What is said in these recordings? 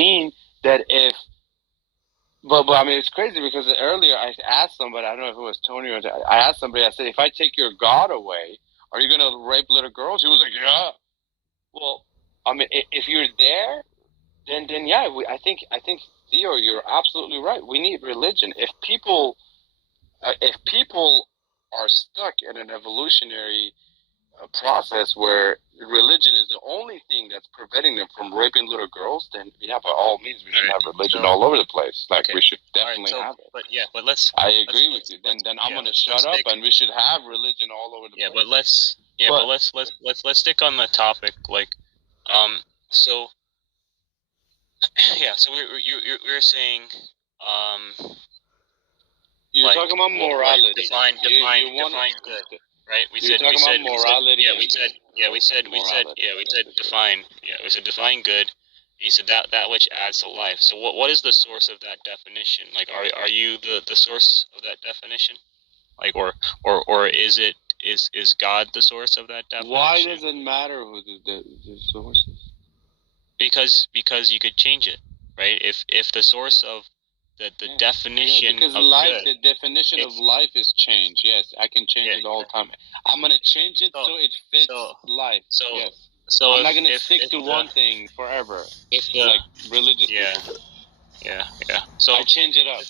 mean that if, but I mean, it's crazy because earlier I asked somebody, I don't know if it was Tony or I asked somebody, I said, if I take your God away, are you going to rape little girls? He was like, yeah. Well, I mean, if you're there, then yeah, I think Theo, you're absolutely right. We need religion. If people are stuck in an evolutionary process where religion is the only thing that's preventing them from raping little girls, then yeah, by all means, we should have religion all over the place. Like, we should definitely have it. But let's. I agree with you. Then I'm gonna shut up, and we should have religion all over the place. But let's stick on the topic. Like, so yeah, so we're saying, you're like, talking about morality. Like define good. Right? We said morality. We said define good. He said that which adds to life. So what is the source of that definition? Like, are you the source of that definition? Like, or is God the source of that definition? Why does it matter who the source is? Because you could change it, right? If the source of the definition because of life, good, the definition of life is change. Yes, I can change it all the time. I'm gonna change it so it fits life. So I'm not gonna stick to one thing forever. If like religious people. Yeah. So I change it up.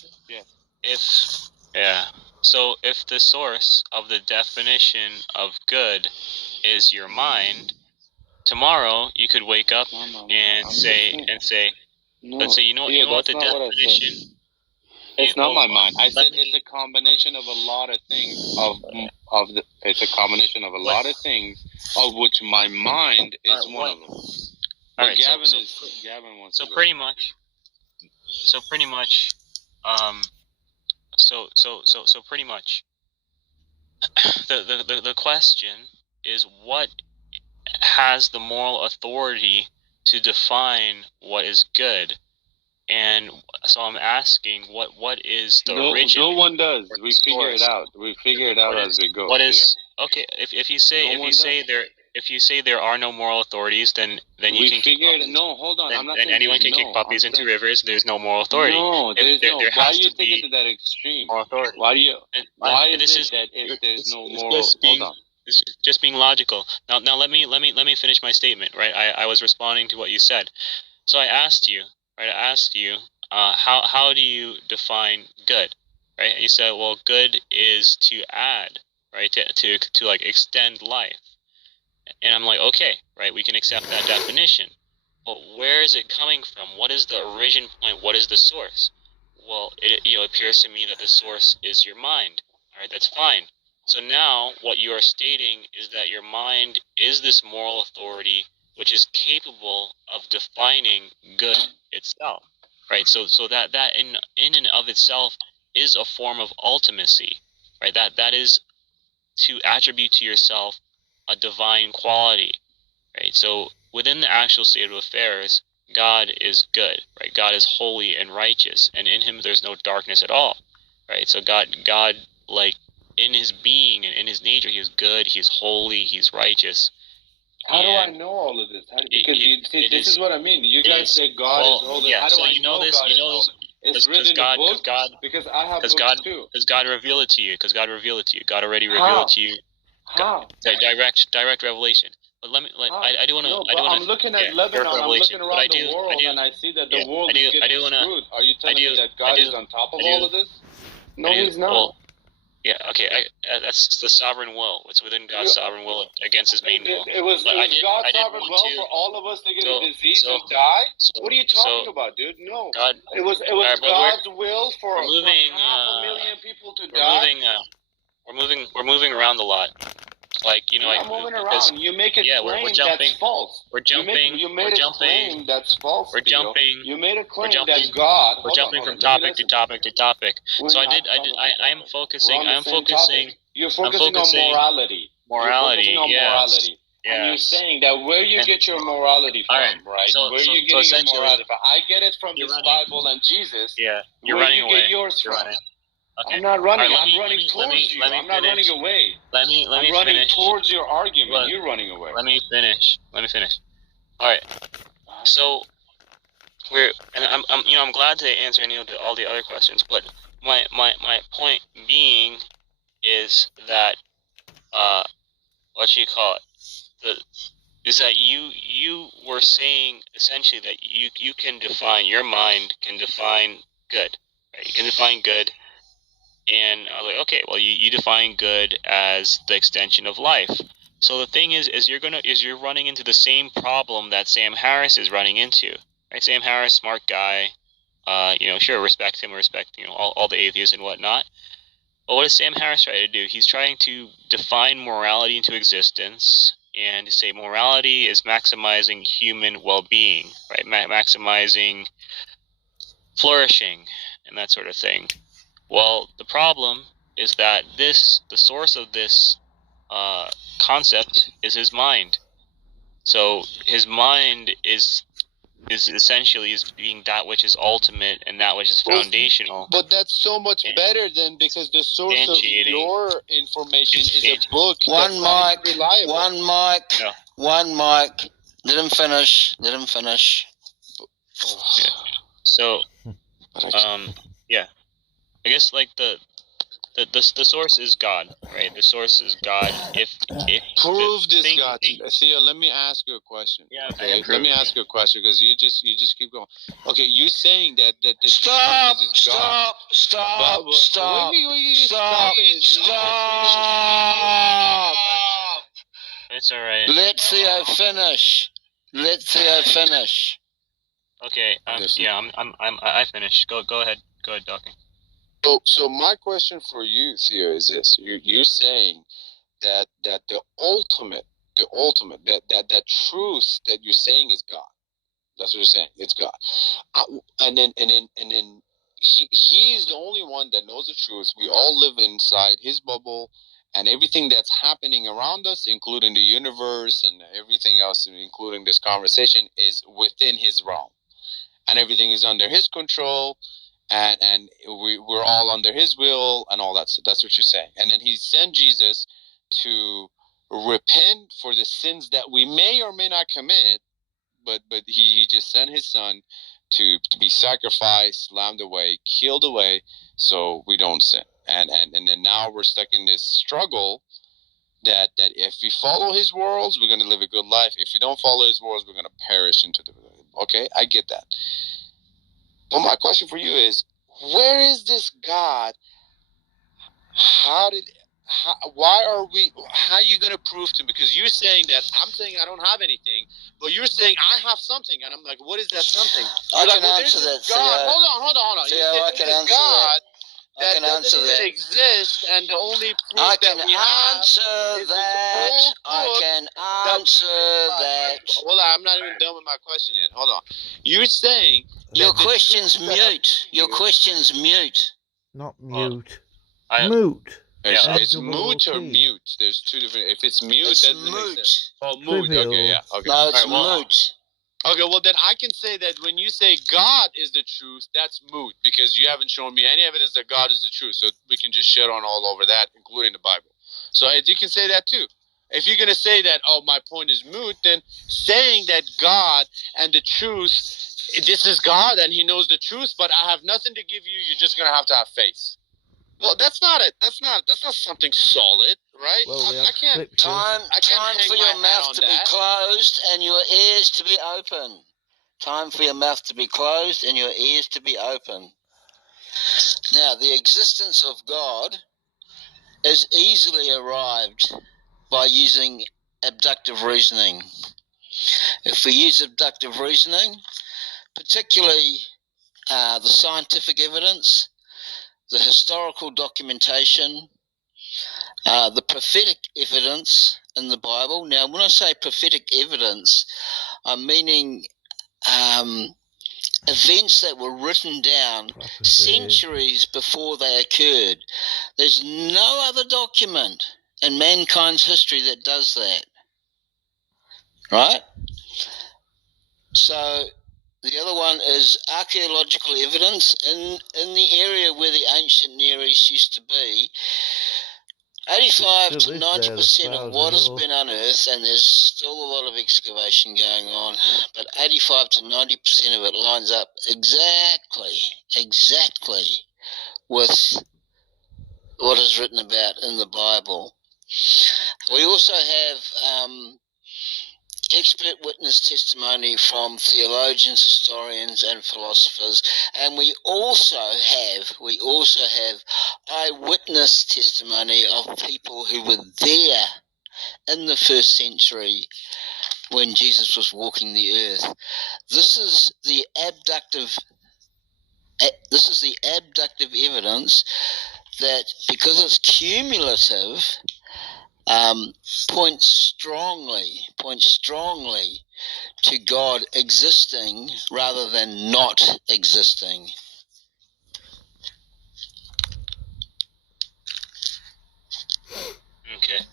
So if the source of the definition of good is your mind, tomorrow you could wake up and say, let's say, you know what the definition. It's not my mind. I said it's a combination of a lot of things. It's a combination of a lot of things, of which my mind is one of them. All right. Gavin wants. So pretty much. The question is, what has the moral authority to define what is good? And so I'm asking, what is the origin? No one does. We figure it out. We figure it out as we go. What is okay? If you say there are no moral authorities, then you can kick puppies. No, hold on. I'm not saying anyone can kick puppies into rivers. There's no moral authority. No, there's no. Why do you take it to that extreme? Moral authority. Why is it that if there's no moral? Hold on. It's just being logical. Now let me finish my statement. Right, I was responding to what you said. So I asked you. Right, I asked you, how do you define good? Right, and you said, well, good is to add, right, to like extend life. And I'm like, okay, right, we can accept that definition. But where is it coming from? What is the origin point? What is the source? Well, it appears to me that the source is your mind. All right, that's fine. So now what you are stating is that your mind is this moral authority which is capable of defining good itself, right? So that in and of itself is a form of ultimacy, right? That is to attribute to yourself a divine quality, right? So within the actual state of affairs, God is good, right? God is holy and righteous, and in him there's no darkness at all, right? So God, like in his being and in his nature, he is good, he's holy, he's righteous. How do I know all of this? This is what I mean. You guys say God is holy. Yeah, how do so I know this. God is holy? It's written in the book. Because I have books too. Because God revealed it to you. God already revealed it to you. How? Direct revelation. But let me. I do want to. I'm looking at Lebanon. I'm looking around the world, and I see that the world is getting screwed. Are you telling me that God is on top of all of this? No, he's not. Well, yeah, okay, that's the sovereign will. It's within God's sovereign will against his main will. It was God's sovereign will for all of us to get a disease and die? What are you talking about, dude? No. It was God's will for half a million people to die? We're moving around a lot. Like, I'm moving around. You make a claim that's false. We're jumping. You made a claim that's false. We're jumping. You made a claim that God. We're jumping from topic to topic to topic. So I am focusing. You're focusing on morality. Morality. Morality. And you're saying that where you get your morality from, right? Where you get your morality from? I get it from this Bible and Jesus. Yeah. You're where running you away. get yours from? Okay. I'm not running. I'm running towards you. I'm not running away. I'm running finish. towards your argument. You're running away. Let me finish. All right. So I'm glad to answer all the other questions, but my point being is that what you call it, is that you were saying essentially that you can define, your mind can define good, right? You can define good, and I was like, okay, well, you define good as the extension of life. So the thing is you're running into the same problem that Sam Harris is running into, right? Sam Harris, smart guy, sure, respect him, respect all the atheists and whatnot. But what does Sam Harris try to do? He's trying to define morality into existence and to say morality is maximizing human well-being, right? Maximizing flourishing and that sort of thing. Well, the problem is that the source of this concept is his mind. So his mind is essentially is being that which is ultimate and that which is foundational. But that's so much better than, because the source of your information is a book. One mic. No. One mic. Let him finish. Yeah. So, yeah, I guess like the source is God, right? The source is God. If prove this God, Theo, let me ask you a question. Yeah, okay? Let me ask you a question, because you just keep going. Okay, you're saying that Stop! It's all right. Let Theo finish. Okay. I finished. Go ahead. Go ahead, talking. So my question for you, Theo, is this: you're saying that the ultimate, that truth that you're saying is God. That's what you're saying. It's God. And then he's the only one that knows the truth. We all live inside his bubble, and everything that's happening around us, including the universe and everything else, including this conversation, is within his realm, and everything is under his control, and we're all under his will and all that. So that's what you're saying. And then he sent Jesus to repent for the sins that we may or may not commit, but he just sent his son to be sacrificed, lambed away, killed away, so we don't sin. And then now we're stuck in this struggle that if we follow his words, we're going to live a good life. If we don't follow his words, we're going to perish into the... Okay, I get that. But my question for you is, where is this God? Why are we... How are you going to prove to me? Because you're saying that I'm saying I don't have anything, but you're saying I have something, and I'm like, what is that something? I can answer that, Theo. Hold on. Theo, I can answer that. That doesn't even exist, and the only proof I can that we have answer is that. this I old can book answer that. Hold on, I'm not even done with my question yet. Hold on. You're saying your question's mute. Your question's mute. Not mute. I- Moot. It's moot or mute. There's two different. If it's mute, It's doesn't make moot. sense. Oh, moot. Trivial. Okay, yeah. Okay. No, it's All right, moot. Okay, well then I can say that when you say God is the truth, that's moot, because you haven't shown me any evidence that God is the truth. So we can just shit on all over that, including the Bible. So you can say that too. If you're gonna say that, oh, my point is moot, then saying that God and the truth, this is God and He knows the truth, but I have nothing to give you. You're just gonna have to have faith. Well, that's not it. That's not something solid, right? Well, we I have can't. scripture. Time for your mouth to be closed and your ears to be open. Time for your mouth to be closed and your ears to be open. Now, the existence of God is easily arrived by using abductive reasoning. If we use abductive reasoning, particularly the scientific evidence, the historical documentation, the prophetic evidence in the Bible. Now, when I say prophetic evidence, I'm meaning events that were written down centuries before they occurred. There's no other document in mankind's history that does that. Right? So the other one is archaeological evidence in the area where the ancient Near East used to be. 85 Still to is 90% there, of as what far as has I know. been unearthed, and there's still a lot of excavation going on, but 85 to 90% of it lines up exactly with what is written about in the Bible. We also have expert witness testimony from theologians, historians, and philosophers, and we also have eyewitness testimony of people who were there in the first century when Jesus was walking the earth. This is the abductive evidence that, because it's cumulative, points strongly to God existing rather than not existing. Okay.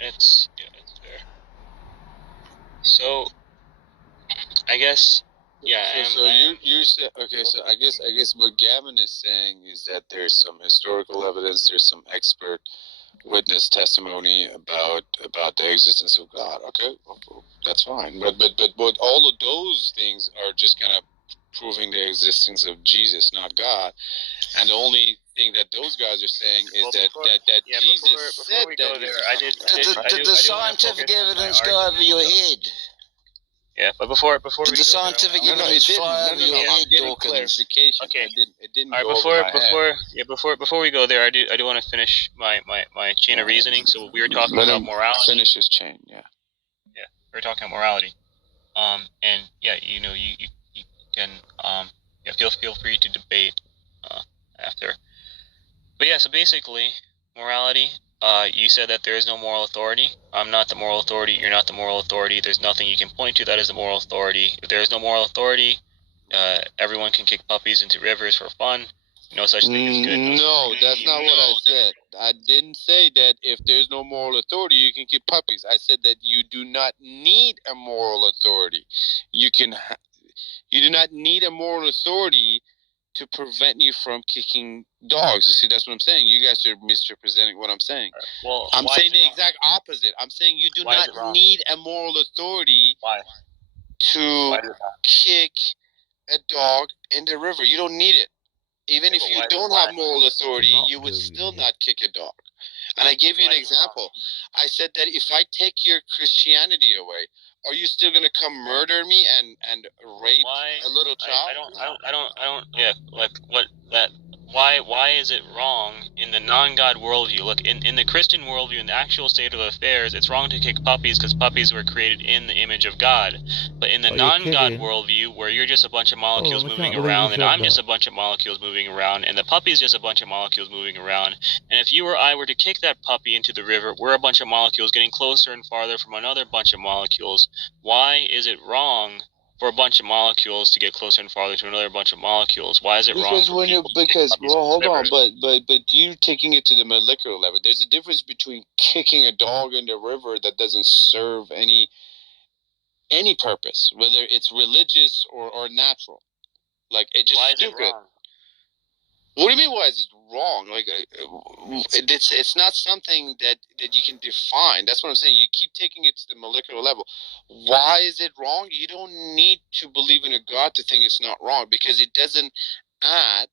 It's fair. So I guess you said okay. So I guess what Gavin is saying is that there's some historical evidence, there's some expert witness testimony about the existence of God. Okay, well, that's fine. But all of those things are just kind of proving the existence of Jesus, not God. And the only thing that those guys are saying is that Jesus said that he's the Son of God. Did the scientific evidence go over your head? Yeah, but before Did the scientific evidence fly over your head, I'm getting Dawkins? clarification. Okay. It didn't all right, go over my head. before we go there, I do want to finish my chain of reasoning. So we were talking about morality. Finish his chain, yeah. Yeah, we were talking about morality. And yeah, you can feel free to debate after. But yeah, so basically, morality. You said that there is no moral authority. I'm not the moral authority. You're not the moral authority. There's nothing you can point to that is the moral authority. If there is no moral authority, everyone can kick puppies into rivers for fun. No such thing as good. No, that's not what I said. I didn't say that if there's no moral authority, you can kick puppies. I said that you do not need a moral authority. You do not need a moral authority to prevent you from kicking dogs. You see, that's what I'm saying. You guys are misrepresenting what I'm saying. Well, I'm saying the exact opposite. I'm saying you do not need a moral authority to kick a dog in the river. You don't need it. Even if you don't have moral authority, you would still not kick a dog. And I gave you an example. I said that if I take your Christianity away, are you still gonna come murder me and rape a little child? I don't. Yeah, like what that. Why is it wrong in the non-God worldview? Look, in the Christian worldview, in the actual state of affairs, it's wrong to kick puppies because puppies were created in the image of God. But in the non-God worldview, where you're just a bunch of molecules moving around, and I'm just a bunch of molecules moving around, and the puppy's just a bunch of molecules moving around, and if you or I were to kick that puppy into the river, we're a bunch of molecules getting closer and farther from another bunch of molecules. Why is it wrong for a bunch of molecules to get closer and farther to another bunch of molecules? Why is it wrong? Hold on, but you taking it to the molecular level, there's a difference between kicking a dog in the river that doesn't serve any purpose, whether it's religious or natural. Like, it's just stupid. Wrong? What do you mean? Why is it wrong? Like, it's not something that you can define. That's what I'm saying. You keep taking it to the molecular level. Why is it wrong? You don't need to believe in a God to think it's not wrong, because it doesn't add.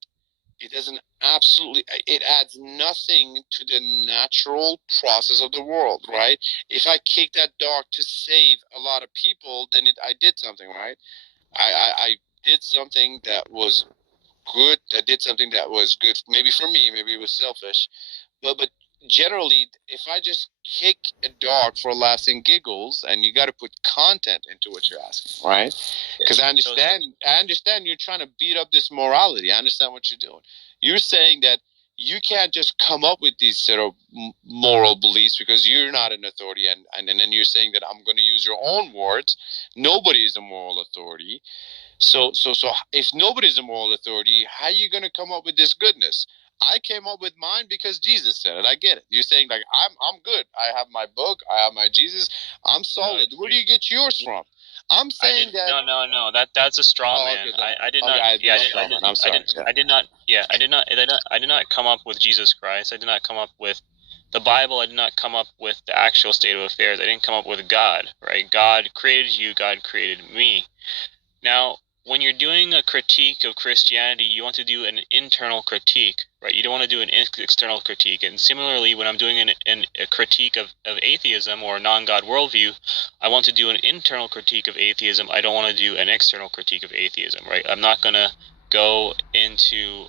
It doesn't absolutely. It adds nothing to the natural process of the world, right? If I kick that dog to save a lot of people, then I did something, right? I did something that was good. I did something that was good, maybe for me, maybe it was selfish, but generally, if I just kick a dog for laughs and giggles, and you got to put content into what you're asking, right? Because I understand you're trying to beat up this morality. I understand what you're doing. You're saying that you can't just come up with these sort of moral beliefs because you're not an authority, and then you're saying that I'm going to use your own words. Nobody is a moral authority. So if nobody's a moral authority, how are you going to come up with this goodness? I came up with mine because Jesus said it. I get it. You're saying, like, I'm good. I have my book. I have my Jesus. I'm solid. Where do you get yours from? I'm saying that. No. That's a straw man. Okay, I did not. I'm sorry. I did not. Yeah, I did not come up with Jesus Christ. I did not come up with the Bible. I did not come up with the actual state of affairs. I didn't come up with God. Right? God created you. God created me. Now, when you're doing a critique of Christianity, you want to do an internal critique, right? You don't want to do an external critique. And similarly, when I'm doing a critique of atheism or a non-God worldview, I want to do an internal critique of atheism. I don't want to do an external critique of atheism, right? I'm not going to go into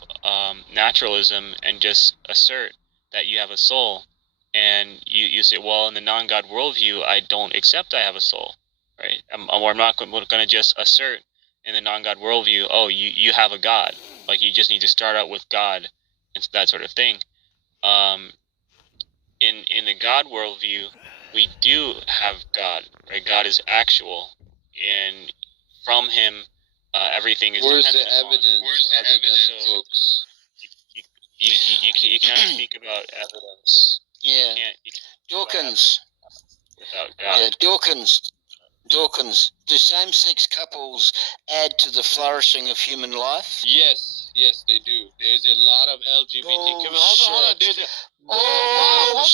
naturalism and just assert that you have a soul. And you say, well, in the non-God worldview, I don't accept I have a soul. Right? Or I'm not going to just assert in the non-God worldview, oh, you have a God. Like, you just need to start out with God and that sort of thing. In the God worldview, we do have God. Right? God is actual, and from Him, everything is Where's dependent the evidence other than books? You can't speak about evidence. Yeah. You can't Dawkins. Without God. Yeah, Dawkins, do same-sex couples add to the flourishing of human life? Yes, they do. There's a lot of LGBT. Hold on. There's a. Hold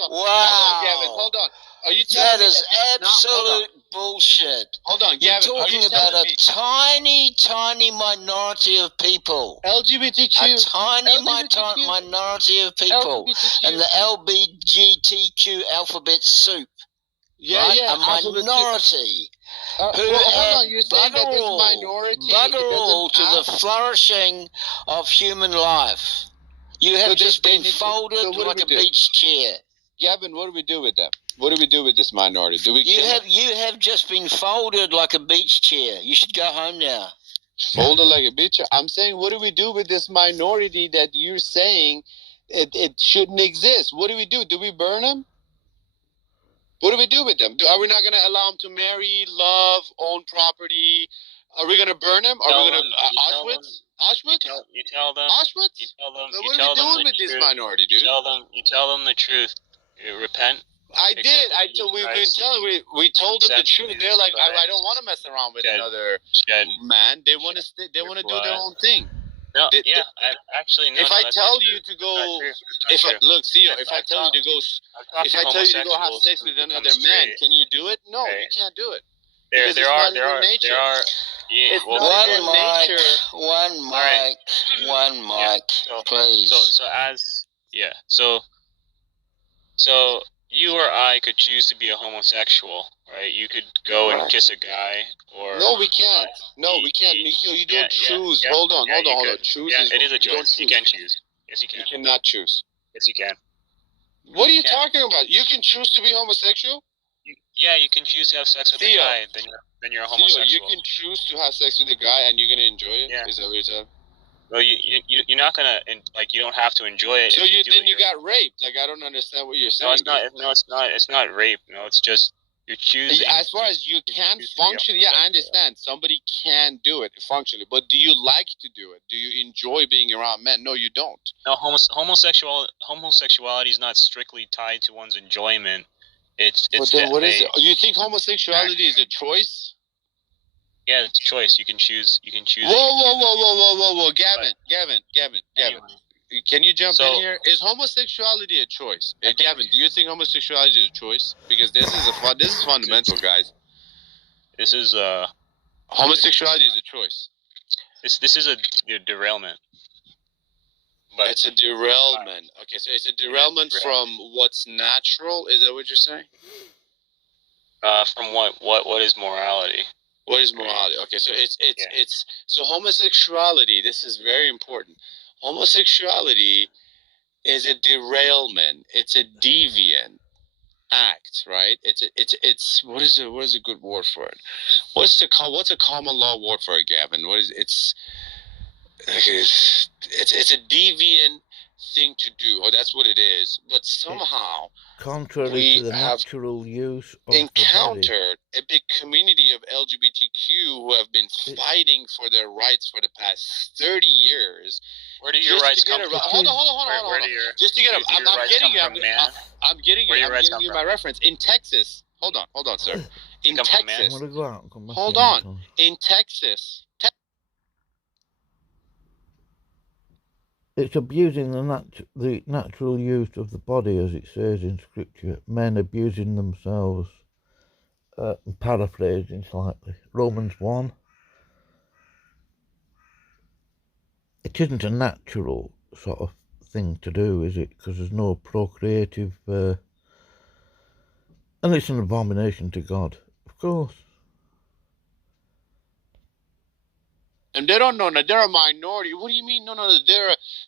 on. Wow. Hold on, Gavin. Hold on. Are you telling That me is absolute bullshit. Hold on, You're Gavin. talking about a tiny minority of people. LGBTQ. A tiny minority of people. LGBTQ. And the LBGTQ alphabet soup. Yeah, right? yeah. A minority. Who hold on. You're saying that this minority bugger all to the flourishing of human life. You have just been folded like a beach chair. Gavin, what do we do with them? What do we do with this minority? You have just been folded like a beach chair. You should go home now. Folded like a beach chair? I'm saying, what do we do with this minority that you're saying it shouldn't exist? What do we do? Do we burn them? What do we do with them? Are we not going to allow them to marry, love, own property? Are we going to burn them? Are we going to Auschwitz? Auschwitz? You tell them. Auschwitz? You tell them. What are we doing with this minority, dude? You tell them the truth. Repent. I did. We told them the truth. They're like, I don't want to mess around with another man. They want to do their own thing. No, actually, no. If I tell you to go, look, Theo, if I tell you to go, have sex with another man, can you do it? No, you can't do it. There are. One mic, please. So you or I could choose to be a homosexual, right? You could go and kiss a guy, or no, we can't. No, we can't. You don't choose. Hold on. Choose. It is a choice. You can choose. Yes, you can. You cannot choose. Yes, you can. What are you talking about? You can choose to be homosexual? You can choose to have sex with a guy. Then you're a homosexual. Theo, you can choose to have sex with a guy, and you're gonna enjoy it. Yeah. Is that what you're saying? Well, you're not gonna you don't have to enjoy it. So you got raped. Like, I don't understand what you're saying. No, it's not rape. No, it's just you're choosing. As far as you can function, I understand. Somebody can do it functionally, but do you like to do it? Do you enjoy being around men? No, you don't. No, homosexuality is not strictly tied to one's enjoyment. But then what is it? You think homosexuality is a choice? Yeah, it's a choice. You can choose. Whoa, Gavin. Can you jump in here? Is homosexuality a choice? Gavin, do you think homosexuality is a choice? Because this is fundamental, guys. This is homosexuality is a choice. This is a derailment. But it's a derailment. Okay, so it's a derailment from what's natural. Is that what you're saying? From what is morality? What is morality? Okay, so it's so homosexuality. This is very important. Homosexuality is a derailment. It's a deviant act, right? It's what is a good word for it? What's a common law word for it, Gavin? What is it's a deviant thing to do, or that's what it is. But somehow, contrary to the natural use of encountered a big community of LGBTQ who have been fighting for their rights for the past 30 years. Where do your rights come from? Hold on. Just to get up, I'm getting you my reference. In Texas, Hold on, sir. In Come from man. Texas. I'm gonna go out and come back Hold in, on. Tom. In Texas. It's abusing the natural use of the body, as it says in Scripture. Men abusing themselves. Paraphrasing slightly. Romans 1. It isn't a natural sort of thing to do, is it? Because there's no procreative... and it's an abomination to God, of course. And they don't know that they're a minority. What do you mean? No.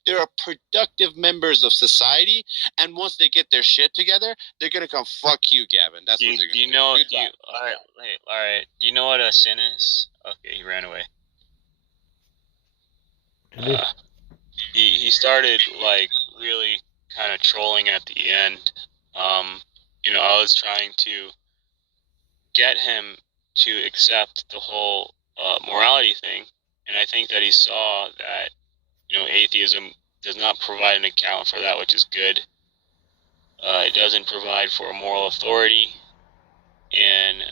They're productive members of society. And once they get their shit together, they're gonna come fuck you, Gavin. That's what they're gonna do. All right. Do you know what a sin is? Okay, he ran away. He started like really kind of trolling at the end. I was trying to get him to accept the whole morality thing, and I think that he saw that atheism does not provide an account for that which is good. It doesn't provide for a moral authority, and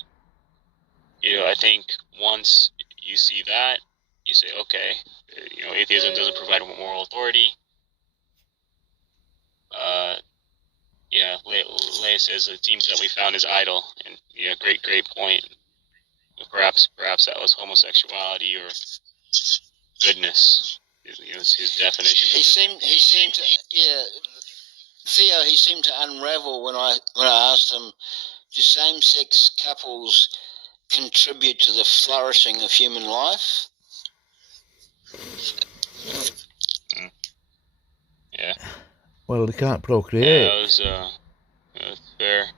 I think once you see that, you say, okay, atheism doesn't provide a moral authority. Leia says it seems that we found his idol, and great point. Perhaps that was homosexuality or goodness. His definition. He seemed to Theo. He seemed to unravel when I asked him, do same-sex couples contribute to the flourishing of human life? Yeah. Well, they can't procreate. Yeah, that was fair.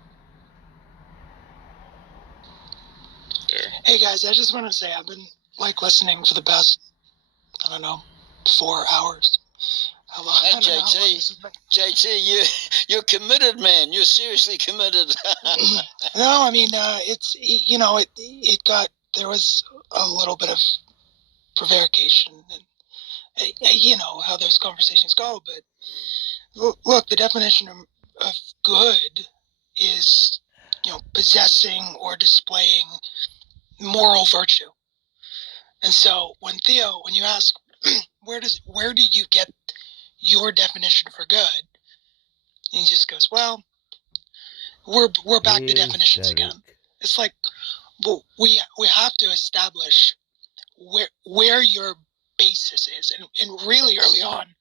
Hey guys, I just want to say I've been listening for the past 4 hours. Hey, JT, you're committed, man. You're seriously committed. No, I mean it's there was a little bit of prevarication, and how those conversations go. But look, the definition of good is possessing or displaying moral virtue. And so when you ask where do you get your definition for good, and he just goes, well, we're back to definitions again. It's like, well, we have to establish where your basis is, and really early on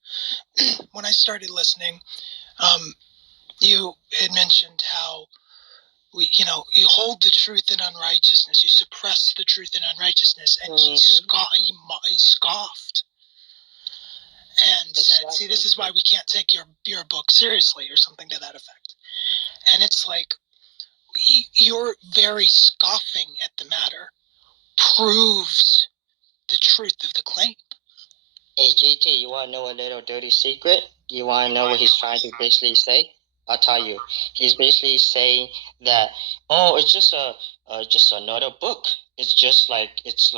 when I started listening, you had mentioned how you hold the truth in unrighteousness, you suppress the truth in unrighteousness, and he scoffed and said, see, this is why we can't take your book seriously, or something to that effect. And it's like, your very scoffing at the matter proves the truth of the claim. Hey, JT, you want to know a little dirty secret? You want to know what he's trying to basically say? I'll tell you. He's basically saying that, oh, it's just another book. It's just it's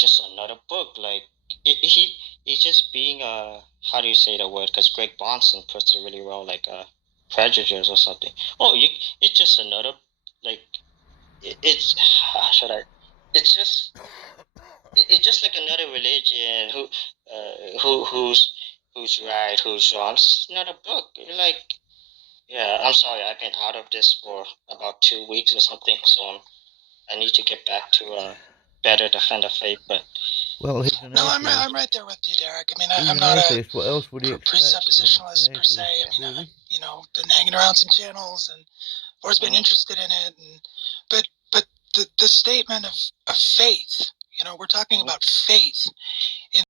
just another book. Like, he's just being how do you say the word? Because Greg Bonson puts it really well, like prejudice or something. Oh, it's just another, like, it's how should I? It's just like another religion who's right, who's wrong. It's not a book. Like, yeah, I'm sorry, I've been out of this for about 2 weeks or something, so I need to get back to better defend the faith. But well, he's an atheist. I'm right there with you, Derek. I mean, I'm not atheist. What else would you presuppositionalist per se. I mean, really? I've been hanging around some channels and always been interested in it, but the statement of faith. We're talking about faith.